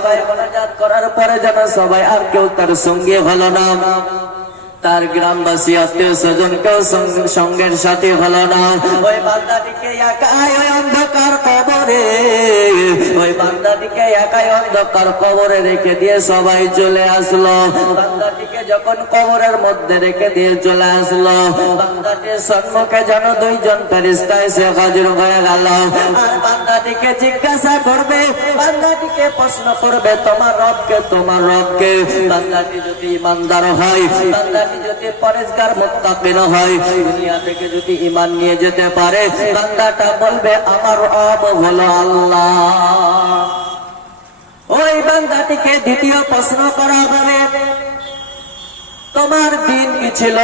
সবাই মোনাজাত করার পরে যেন সবাই আর কেউ তার সঙ্গে হলো না, তার গ্রামবাসী আত্মীয় স্বজন কেউ সঙ্গের সাথে হলো না। ওই বান্দাটিকে একাই ওই অন্ধকার কবরে, ওই বান্দাটিকে একাই অন্ধকার কবরে রেখে দিয়ে সবাই চলে আসলো। বান্দাটিকে যখন কবরের মধ্যে রেখে দিয়ে চলে আসলো, বান্দাটির সম্মুখে যেন দুইজন ফেরেশতা এসে হাজির হয়ে গেল। আর বান্দাটিকে জিজ্ঞাসা করবে, বান্দাটিকে প্রশ্ন করবে, তোমার রবকে, তোমার রবকে। বান্দাটি যদি ইমানদার হয়, বান্দাটি যদি পরেজগার মুত্তাকিন হয়, দুনিয়া থেকে যদি ঈমান নিয়ে যেতে পারে, বান্দাটা বলবে আমার রব হলো আল্লাহ। ওই বান্দাটিকে দ্বিতীয় প্রশ্ন করা হবে, তোমার দিন কি ছিল?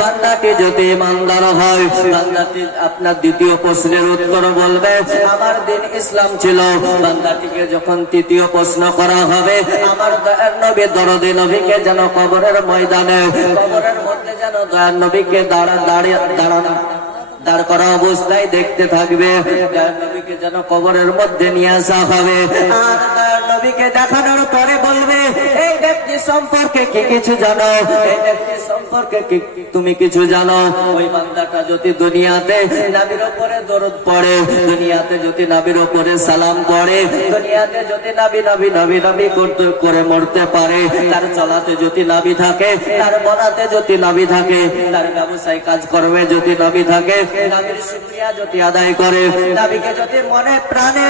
বান্দাটি যদি ইমানদার হয়, বান্দাটি আপনার দ্বিতীয় প্রশ্নের উত্তর বলবে আমার দিন ইসলাম ছিল। বান্দাটিকে যখন তৃতীয় প্রশ্ন করা হবে, আমার দয়ার নবী দরদী নবীকে যেন কবরের ময়দানে, কবরের মধ্যে যেন দয়ার নবীকে দাঁড় করা অবস্থায় দেখতে থাকবে। দয়ার নবীকে যেন কবরের মধ্যে নিয়ে আসা হবে। আর দয়ার নবীকে দেখানোর পরে বলবে, এই ব্যক্তি সম্পর্কে কি কিছু জানো? এই ব্যক্তি সম্পর্কে কি তুমি কিছু জানো? ওই বান্দাটা যদি দুনিয়াতে নবীর উপরে দরুদ পড়ে, দুনিয়াতে যদি নবীর উপরে সালাম পড়ে, দুনিয়াতে যদি নবী নবী নবী নবী করতে করে মরতে পারে, তার চলাতে যদি নবী থাকে, তার বলাতে যদি নবী থাকে, তার ব্যবসায় কাজ করবে যদি নবী থাকে, নবীর শুকরিয়া যদি আদায় করে, নবীকে যদি মনে প্রাণে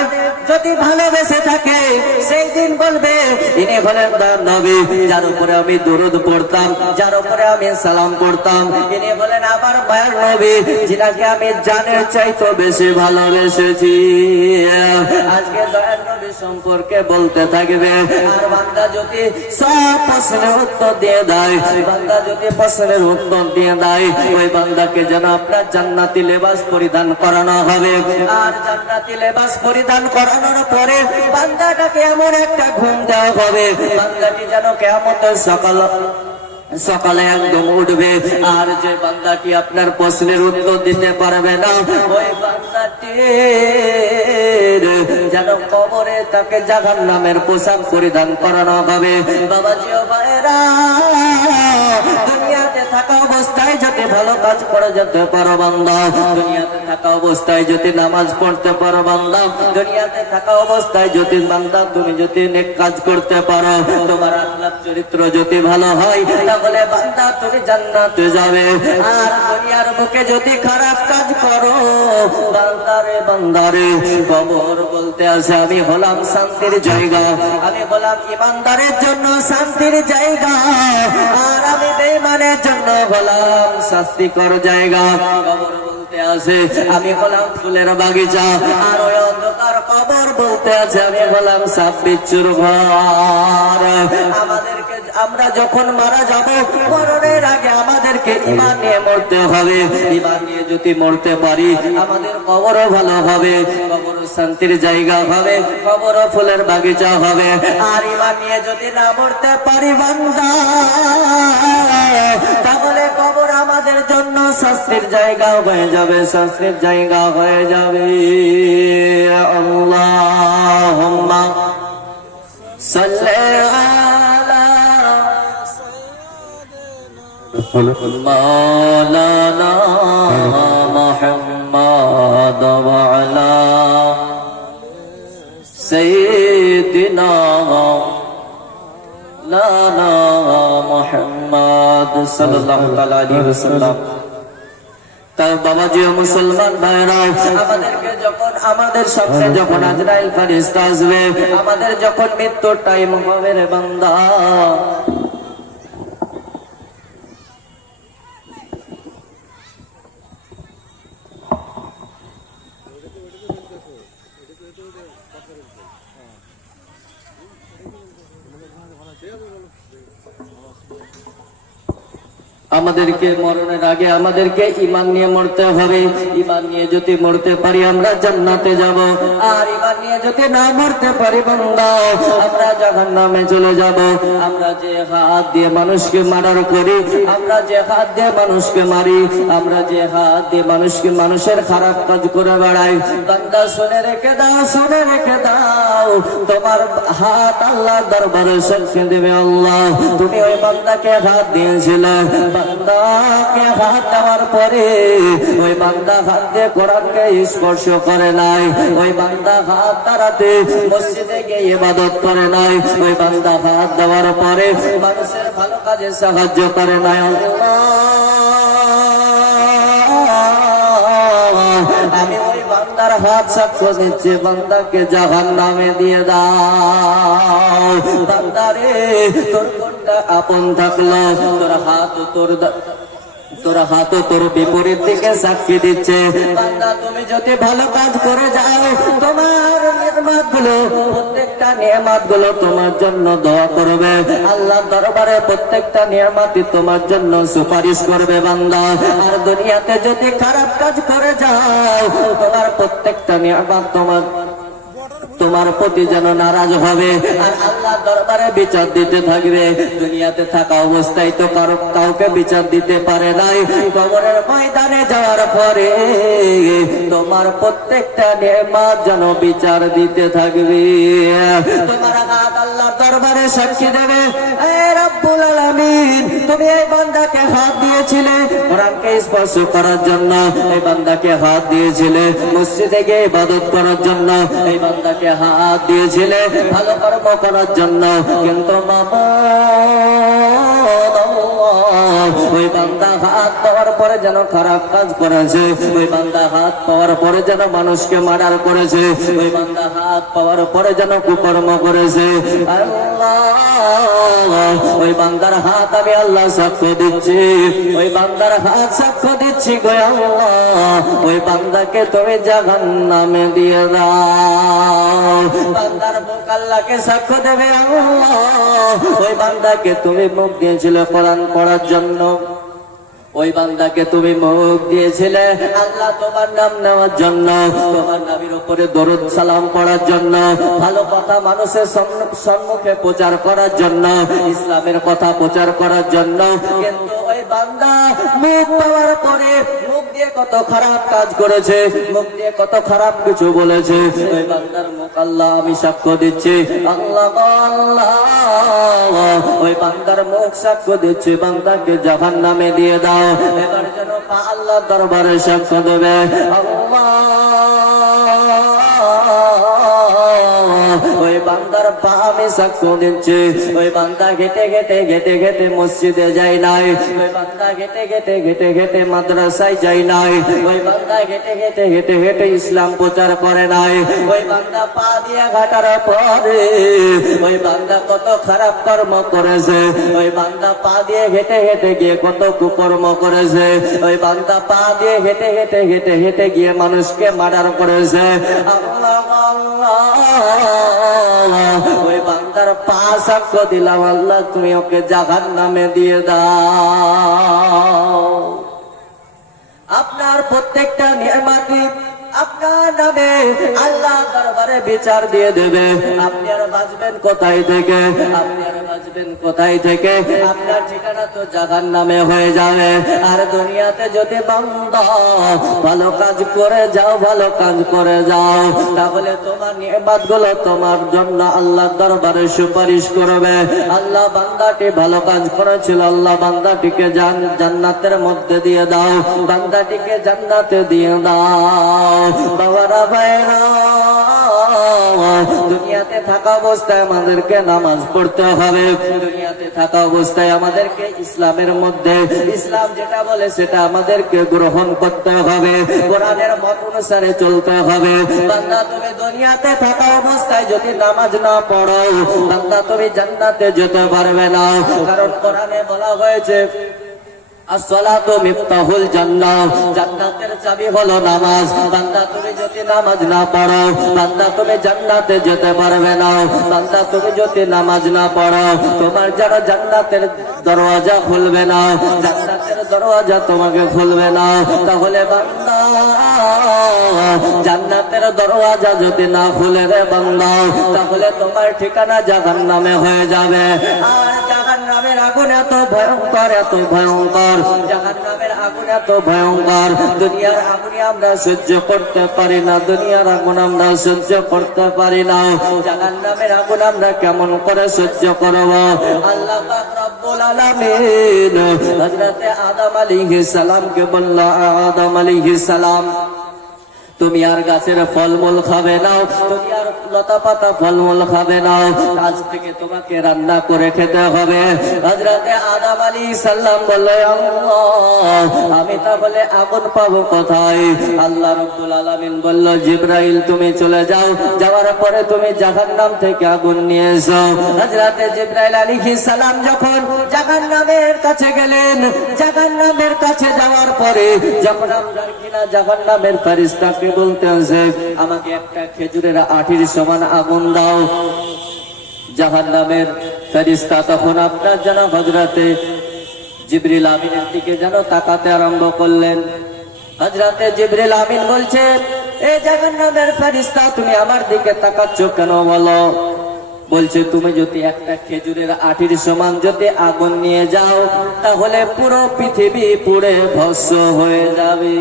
যদি ভালোবেসে থাকে, সেই দিন বলবে ইনি হলেন দয়ার নবী, যার উপরে আমি দরুদ পড়তাম, যার উপরে আমি সালাম পড়তাম। ইনি হলেন আমার মায়ের নবী, যিনাকে আমি জানের চাইতে বেশি ভালোবেসেছি। আজকে দয়ার নবী সম্পর্কে বলতে থাকবে। আর বান্দা যদি সব প্রশ্নের উত্তর দিয়ে দেয়, বান্দা যদি প্রশ্নের উত্তর দিয়ে দেয়, ওই বান্দাকে যেন আপনার জান্নাতি লেবাস পরিধান করানো হবে। আর জান্নাতি লেবাস পরিধান করানোর পরে বান্দাটাকে এমন একটা ঘুম দেওয়া হবে, বান্দাটি যেন কিয়ামতের সকালে একদম উঠবে। আর যে বান্দাটি আপনার প্রশ্নের উত্তর দিতে পারবে না, ওই বান্দাটির যেন কবরে তাকে জাহান্নামের পোশাক পরিধান করানো হবে। বাবাজি ও ভাইরা, দুনিয়াতে থাকা অবস্থায় যদি ভালো কাজ করে যেতে পারো বান্দা, দুনিয়াতে থাকা অবস্থায় যদি নামাজ পড়তে পারো বান্দা, দুনিয়াতে থাকা অবস্থায় যদি বান্দা তুমি যদি নেক কাজ করতে পারো, তোমার আখলাক চরিত্র যদি ভালো হয়, তাহলে বান্দা তুমি জান্নাতে যাবে। আর দুনিয়ার বুকে যদি খারাপ কাজ করো, বান্দারে বান্দারে, কবর বলতে আসে আমি হলাম শান্তির জায়গা, আমি হলাম ইমানদারের জন্য শান্তির জায়গা, আর আমি বেঈমানের জন্য হলাম শাস্তিকর জায়গা। কবর বলতে আসে আমি হলাম ফুলের বাগিচা, আর ওই অন্ধকার কবর বলতে আছে আমি হলাম সাপ বিচ্ছুর ঘর। আমাদেরকে আমরা যখন মারা যাব, মরণের আগে আমাদেরকে ঈমান নিয়ে মরতে হবে। ঈমান নিয়ে যদি মরতে পারি, আমাদের কবরও ভালো হবে, কবরও শান্তির জায়গা হবে, কবরও ফুলের বাগিচা হবে। আর ঈমান নিয়ে যদি না মরতে পারি বান্দা, তাহলে কবর আমাদের জন্য শাস্তির জায়গা হয়ে যাবে, শাস্তির জায়গা হয়ে যাবে। আল্লাহুম্মা সাল্লি আলা মাওলানা মুহাম্মাদ ওয়া আলা সাইয়্যিদিনা লানা মুহাম্মাদ সাল্লাল্লাহু তাআলা আলাইহি ওয়াসাল্লাম। তার বাবাজি ও মুসলমান ভাইরা, আমাদেরকে যখন আমাদের সামনে যখন আজরাইল ফেরেশতা আসবে, আমাদের যখন মৃত্যুর টাইম হবে রে বান্দা, আমাদেরকে মরণের আগে আমাদেরকে ঈমান নিয়ে মরতে হবে। ঈমান নিয়ে যদি মরতে পারি আমরা জান্নাতে যাব, আর ঈমান নিয়ে যদি না মরতে পারি বান্দা, আমরা জাহান্নামে চলে যাব। আমরা যে হাত দিয়ে মানুষকে মার্ডার করি, আমরা যে হাত দিয়ে মানুষকে মারি, আমরা যে হাত দিয়ে মানুষের খারাপ কাজ করে বেড়াই, বান্দা শুনে রেখে দাও, শুনে রেখে দাও, তোমার হাত আল্লাহর দরবারে সাক্ষী দেবে। আল্লাহ তুমি ওই বান্দাকে হাত দিয়েছিলে, বান্দাকে হাত দেওয়ার পরে ওই বান্দা হাত দিয়ে কোরআনকে স্পর্শ করে নাই, ওই বান্দা হাত তারাতে মসজিদে গিয়ে ইবাদত করে নাই, ওই বান্দা হাত দেওয়ার পরে মানুষের ভালো কাজে সাহায্য করে নাই। আমি ওই বান্দার হাত সাক্ষ্য দিচ্ছি, বান্দাকে জাহান্নামে দিয়ে দাও। বান্দারে তোর কোনটা আপন থাকলো, তোর হাত তোর বিপরীত দিকে সাক্ষী দিচ্ছে। বান্দা তুমি যদি ভালো কাজ করে যাও, তোমার নিয়ামত গুলো, প্রত্যেকটা নিয়ামত গুলো তোমার জন্য দোয়া করবে, আল্লাহ দরবারে প্রত্যেকটা নিয়ামতই তোমার জন্য সুপারিশ করবে বান্দা। আর দুনিয়াতে যদি খারাপ কাজ করে যাও, তোমার প্রত্যেকটা নিয়ামত তোমার প্রতি যেন নারাজ হবে, আর আল্লাহ দরবারে বিচার দিতে থাকবে। দুনিয়াতে থাকা অবস্থায় তো কাউকে বিচার দিতে পারে নাই, কবরের ময়দানে যাওয়ার পরে তোমার প্রত্যেকটা নেয়ামত যেন বিচার দিতে থাকবে। তোমার হাত আল্লাহ দরবারে সাক্ষী দেবে, এ রব্বুল আলামিন তুমি এই বান্দাকে হাত দিয়েছিলে কোরআনকে স্পর্শ করার জন্য, এই বান্দাকে হাত দিয়েছিলে মসজিদে গিয়ে ইবাদত করার জন্য, এই বান্দাকে হাত দিয়েছিলে ভালো কর্ম করার জন্য, কিন্তু ওই বান্দা হাত পাওয়ার পরে যেন খারাপ কাজ করেছে, ওই বান্দা হাত পাওয়ার পরে যেন মানুষকে মার্ডার করেছে, ওই বান্দা হাত পাওয়ার পরে যেন কুকর্ম করেছে। ওই বান্দার হাত আমি আল্লাহ সাক্ষ্য দিচ্ছি, ওই বান্দার হাত সাক্ষ্য দিচ্ছি গো আল্লাহ, ওই বান্দাকে তুমি জাহান্নামে দিয়ে দাও। বান্দার মুখ আল্লাহকে সাক্ষ্য দেবে, আল্লাহ ওই বান্দাকে তুমি মুখ দিয়েছিলে কোরআন পড়ার জন্য, ওই বান্দাকে তুমি মুখ দিয়েছিলে আল্লাহ তোমার নাম নেওয়ার জন্য, তোমার নবীর উপরে দরুদ সালাম পড়ার জন্য, ভালো কথা মানুষের সম্মুখে প্রচার করার জন্য, ইসলামের কথা প্রচার করার জন্য। কিন্তু ওই বান্দা মুখ পাওয়ার পরে মুখ দিয়ে কত খারাপ কাজ করেছে, মুখ দিয়ে কত খারাপ কিছু বলেছে, ওই বান্দার মুখ আল্লাহ আমি সাক্ষ্য দিচ্ছি, আল্লাহ আল্লাহ ওই বান্দার মুখ সাক্ষ্য দিচ্ছি, বান্দাকে জাহান্নামে দিয়ে দাও। এবার যেন আল্লাহ দরবারে সাক্ষ্য দেবে, ওই বান্দার পা আমি সাক্ষ্য দিচ্ছি, ওই বান্দা ঘেটে ঘেটে ঘেটে ঘেটে মসজিদে যায় নাই, ওই বান্দা ঘেটে ঘেটে ঘেটে ঘেটে মাদ্রাসায় যায় নাই, ওই বান্দা ঘেটে ঘেটে ঘেটে ঘেটে ইসলাম প্রচার করে নাই, ওই বান্দা পা দিয়ে ঘাটার পরে ওই বান্দা কত খারাপ কর্ম করেছে, ওই বান্দা পা দিয়ে ঘেটে ঘেটে গিয়ে কত কুকর্ম করেছে, ওই বান্দা পা দিয়ে ঘেটে ঘেটে ঘেটে ঘেটে গিয়ে মানুষকে মার্ডার করেছে। আল্লাহ ওই বান্দার পা সাক্ষ্য দিলাম, আল্লাহ তুমি ওকে জাহান্নামে দিয়ে দাও। আপনার প্রত্যেকটা নিয়ামতই আপনার নামে আল্লাহ দরবারে বিচার দিয়ে দেবে। আপনি আর বাঁচবেন কোথায় থেকে, আপনি আর বাঁচবেন কোথায় থেকে? আপনার ঠিকানা তো জাহান্নামে হয়ে যাবে। আর দুনিয়াতে যদি বান্দা ভালো কাজ করে যাও, ভালো কাজ করে যাও, তাহলে তোমার নিয়ামত গুলো তোমার জন্য আল্লাহ দরবারে সুপারিশ করবে। আল্লাহ বান্দাটি ভালো কাজ করেছিল, আল্লাহ বান্দাটিকে জান্নাতের মধ্যে দিয়ে দাও, বান্দাটিকে জান্নাতে দিয়ে দাও। বাবারা ভাইরা, দুনিয়াতে থাকা অবস্থায় আমাদেরকে নামাজ পড়তে হবে, দুনিয়াতে থাকা অবস্থায় আমাদেরকে ইসলামের মধ্যে ইসলাম যেটা বলে সেটা আমাদেরকে গ্রহণ করতে হবে, কোরআনের মত অনুসারে চলতে হবে। বান্দা তুমি দুনিয়াতে থাকা অবস্থায় যদি নামাজ না পড়ো, বান্দা তুমি জান্নাতে যেতে পারবে না। কারণ কোরআনে বলা হয়েছে আসসালাতু মিফতাহুল জান্নাহ, জান্নাতের চাবি হলো নামাজ। বান্দা তুমি যদি নামাজ না পড়ো, বান্দা তুমি জান্নাতে যেতে পারবে না। বান্দা তুমি যদি নামাজ না পড়ো, তোমার যেন জান্নাতের দরওয়াজা খুলবে না, জান্নাতের জান্নাতের দরওয়াজা তোমাকে খুলবে না। তাহলে বান্দা জান্নাতের দরওয়াজা যদি না খুলে রে বান্দা, তাহলে তোমার ঠিকানা জাহান্নামে হয়ে যাবে। আর জাহান্নামের আগুন এত ভয়ঙ্কর, এত ভয়ঙ্কর, জাহান্নামের আগুন এত ভয়ঙ্কর, দুনিয়ার আগুন আমরা সহ্য করতে পারি না, দুনিয়ার আগুন আমরা সহ্য করতে পারি না। জাহান্নামের আগুন আমরা কেমন করে সহ্য করব? আল্লাহ পাক রব্বুল আলামিন হযরত আদম আলাইহিস সালামকে বলল, আদম আলাইহিস সালাম তুমি আর গাছের ফলমূল খাবে না, তুমি আর লতা পাতা ফলমূল খাবে না, আজ থেকে তোমাকে রান্না করে খেতে হবে। হযরতে আদম আলাইহিস সালাম বললেন, আল্লাহ আমি তাহলে আগুন পাবো কোথায়? আল্লাহ রাব্বুল আলামিন বলল, জিবরাইল তুমি চলে যাও, যাওয়ার পরে তুমি জাহান্নাম থেকে আগুন নিয়ে এসো। হযরতে জিবরাইল আলাইহিস সালাম যখন জাহান্নামের কাছে গেলেন, জাহান্নামের কাছে যাওয়ার পরে যখন আমরা কিনা জাহান্নামের ফেরেশতাকে বলতে আছে, আমাকে একটা খেজুরের আঠির সমান আগুন দাও। জাহান্নামের ফেরেশতা তখন আপনার যেন হযরতে জিবরিল আমিনের দিকে যেন তাকাতে আরম্ভ করলেন। হযরতে জিবরিল আমিন বলছে, এই জাহান্নামের ফেরেশতা তুমি আমার দিকে তাকাচ্ছ কেন বলো? বলছে, তুমি যদি একটা খেজুরের আঠির সমান যদি আগুন নিয়ে যাও, তাহলে পুরো পৃথিবী পুড়ে ভস্ম হয়ে যাবে।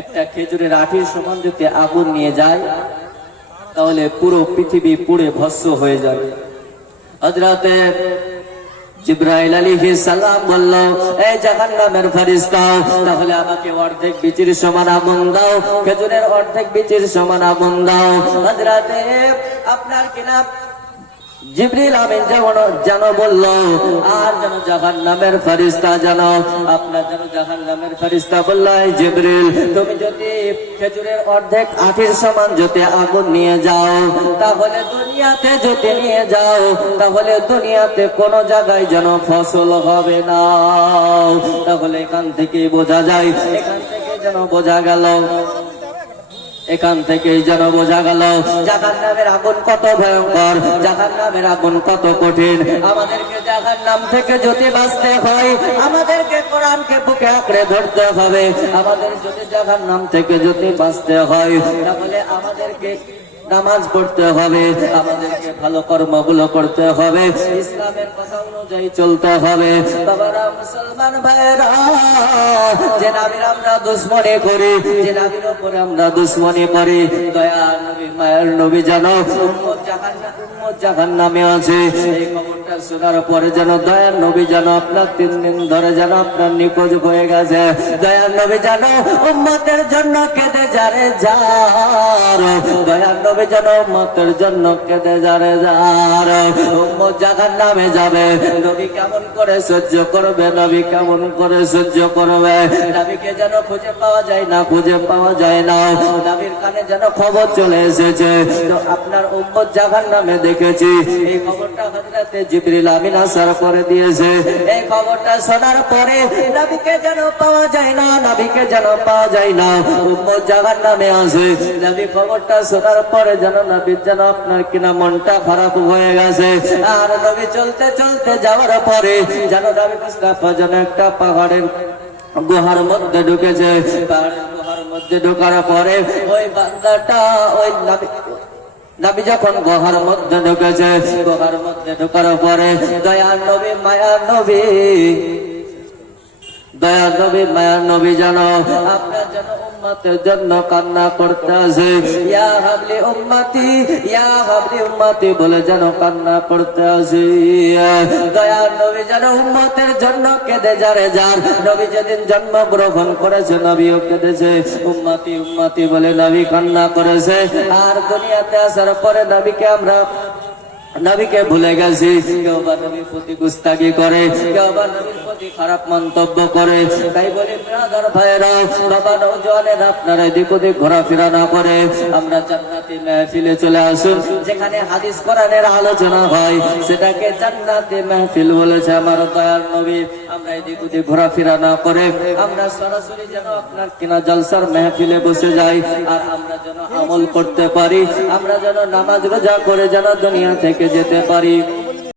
একটা খেজুরের আঠির সমান যদি আগুন নিয়ে যায়, তাহলে পুরো পৃথিবী পুড়ে ভস্ম হয়ে যাবে। হযরতে জিবরাইল আলাইহিস সালাম বলল, এই জাহান্নামের ফেরেশতা তাহলে আমাকে অর্ধেক বিচির সমান আগুন দাও, খেজুরের অর্ধেক বিচির সমান আগুন দাও। হযরতে আপনার কিনা জিবরিল আমিন যেন বলল, আর যেন জাহান্নামের ফেরেশতা যেন আপনার যেন জাহান্নামের ফেরেশতা বলল, জিবরিল তুমি যদি খেজুরের অর্ধেক আঠির সমান যদি আগুন নিয়ে যাও, তাহলে দুনিয়াতে যদি নিয়ে যাও, তাহলে দুনিয়াতে কোন জায়গায় যেন ফসল হবে না। তাহলে এখান থেকে বোঝা যায়, এখান থেকে যেন বোঝা গেল, এখান থেকেই যেন বোঝা গেল জাহান্নামের আগুন কত ভয়ঙ্কর, জাহান্নামের আগুন কত কঠিন। আমাদেরকে জাহান্নাম থেকে যদি বাঁচতে হয়, আমাদেরকে কোরআনকে বুকে আঁকড়ে ধরতে হবে। আমাদের যদি জাহান্নাম থেকে যদি বাঁচতে হয়, তাহলে আমাদেরকে নামাজ পড়তে হবে, আমাদেরকে ভালো কর্মগুলো করতে হবে, ইসলামের কথা অনুযায়ী চলতে হবে। বাবারা, মুসলমান ভাইরা, যে নবীর আমরা দুশমনি করি, যে নবীর উপরে আমরা দুশমনি করি, দয়ার নবী মায়ের নবী যেন উম্মত জাহান্নামে আছে, এই খবরটা শোনার পরে যেন দয়ার নবী যেন আপনার 3 দিন ধরে যেন আপনার নিখোঁজ হয়ে গেছে। দয়ার নবী যেন উম্মতের জন্য কেঁদে যারে যার, দয়ার নবী যেন উম্মতের জন্য কেঁদে যারে যার, উম্মত জাহান্নামে যাবে। নবী কেমন করে সহ্য করবে? নবী কেমন করে সহ্য করবে? নবীকে যেন খুঁজে পাওয়া যায় না, খুঁজে পাওয়া যায় না। নবীর কানে যেন খবর চলে এসেছে, তো আপনার উম্মত জাহান্নামে দেখেছি। এই খবরটা হযরতে জিবরিল আমিন আসার করে দিয়েছে। এই খবরটা শোনার পরে নবীকে যেন পাওয়া যায় না, নবীকে যেন পাওয়া যায় না, উম্মত জাহান্নামে আছে। নবী খবরটা শোনার পরে যেন নবীর যেন আপনার কিনা মনটা খারাপ হয়ে গেছে। আর নবী চলতে চলতে যাওয়ার পরে যেন নবী মুস্তাফা যেন একটা পাহাড়ের গুহার মধ্যে ঢুকেছে। পাহাড়ের গুহার মধ্যে ঢোকার পরে ওই বান্দাটা ওই নবী যখন গুহার মধ্যে ঢুকেছে, গুহার মধ্যে ঢোকার পরে দয়ার নবী মায়ার নবী, দয়ার নবী মায়ার নবী যেন আপনার যেন উম্মতের জন্য কান্না করতে আছে। ইয়া হাবলি উম্মতি, ইয়া হাবলি উম্মতি বলে যেন কান্না করতে আছে। দয়ার নবী যেন উম্মতের জন্য কেঁদে যারে যার। নবী যেদিন জন্মগ্রহণ করেছে, নবীও কেঁদেছে, উম্মতি উম্মতি বলে নবী কান্না করেছে। আর দুনিয়াতে আসার পরে নবীকে আমরা নবীকে ভুলে গেছি। কেউ বা নবীর প্রতি গুস্তাখি করে, কেউ বা নবীর প্রতি খারাপ মন্তব্য করে। তাই বলি ব্রাদার ভাইরা, বাবা নওজওয়ানেরা, আপনারা এদিক ওদিক ঘোরাফেরা না করে আমরা জান্নাতি মাহফিলে চলে আসুন। যেখানে হাদিস কোরআনের আলোচনা হয় সেটাকে জান্নাতি মাহফিল বলেছে আমার দয়ার নবী। আমরা এদিক ওদিক ঘোরাফেরা না করে আমরা সরাসরি যেন আপনার কিনা জলসার মাহফিলে বসে যাই। আর আমরা যেন আমল করতে পারি, আমরা যেন নামাজ রোজা করে যেন দুনিয়া থেকে যেতে পারি।